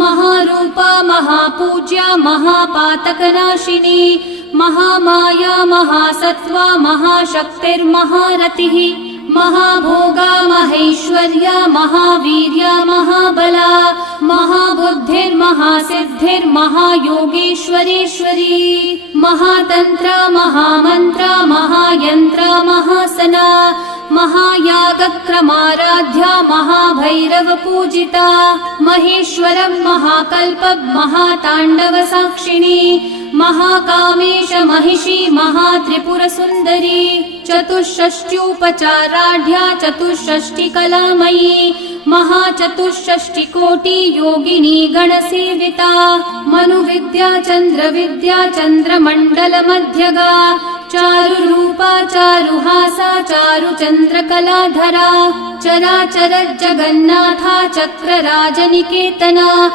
महारूपा महापूज्या महापातकनाशिनी महामाया महासत्त्वा महाशक्तिर्महारतिः महाभोगा महेश्वर्या महावीर्या महाबला महाबुद्धिर्महासिद्धिर्महायोगेश्वरेश्वरी महातन्त्र महामन्त्र महायन्त्र महासना महायागक्रमाराध्या महाभैरवपूजिता महेश्वरं महाकल्पं महाताण्डवसाक्षिणी महाकामेश महिषी महात्रिपुरसुन्दरी चतुष्षष्ट्युपचाराढ्या चतुष्षष्टिकलामयी महाचतुष्षष्टिकोटि योगिनी गणसेविता मनुविद्या चन्द्रविद्या चन्द्रमण्डलमध्यगा चारुरूपा चारुहासा चारुचन्द्रकलाधरा चराचर जगन्नाथा चक्रराजनिकेतना